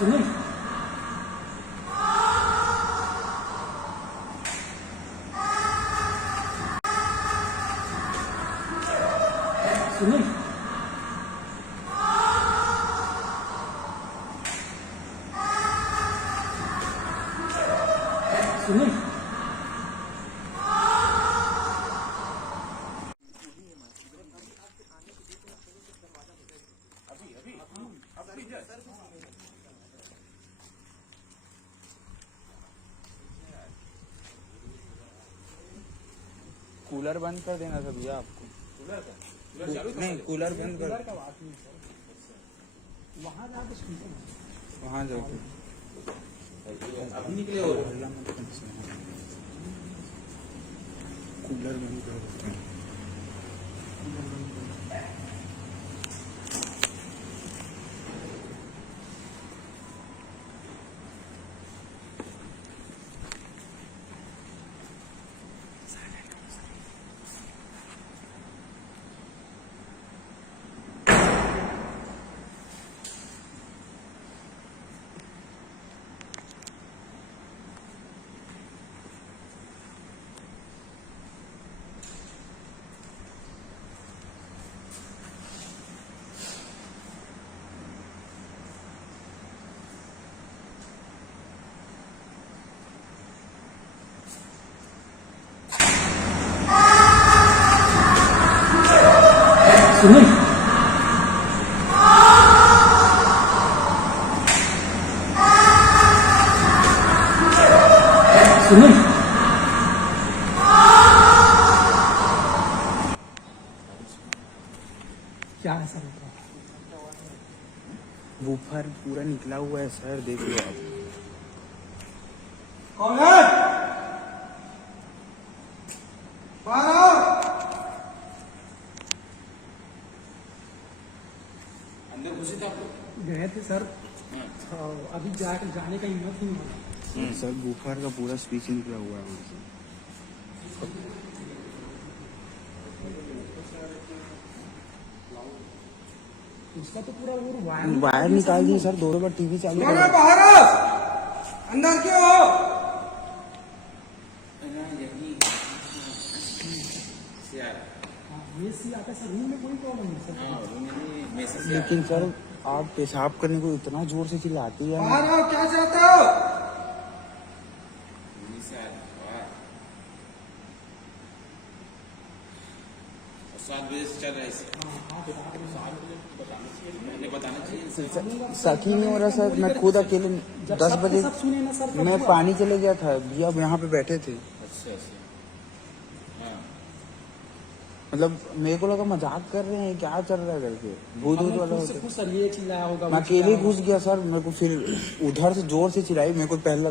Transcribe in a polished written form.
सुनिए सुनिए सुनिए कूलर बंद कर देना था भैया आपको। नहीं, कूलर बंद कर। वहाँ जाओ अभी निकले हो कूलर बंद कर देते हैं। सुनिए सुनिए क्या है सर? वूफर पूरा निकला हुआ है सर, देख लो आप। कौन है? बाहर आओ। अंदर घुसे थे आप लोग? गए थे सर, अभी जाने का हिम्मत ही नहीं होगा। सर वूफर का पूरा स्पीच निकला हुआ है वहाँ से। उसका तो पूरा वो वायर निकाल दिए सर, 2 बार टीवी चालू कौन है? कर। बाहर आओ। अंदर क्यों हो? ये सी आता है सर, रूम में कोई प्रॉब्लम नहीं सर। लेकिन सर आप पेशाब करने को इतना जोर से चिल्लाती है। बाहर आओ, क्या चाहते हो? 7 बजे से चल रहा है इसे। बताना चाहिए। शक ही नहीं हो रहा सर, मैं खुद अकेले 10 बजे सब सुने ना सर, मैं पानी चले गया था भैया, यहाँ पे बैठे थे। अच्छा अच्छा, हाँ मतलब मेरे को लगा मजाक कर रहे हैं, क्या चल रहा है करके, भूत भूत वाला होता है। सर ये चिल्लाया होगा। मैं अकेले घुस गया सर, मेरे को फिर उधर से जोर से चिल्लाई, मेरे को पहला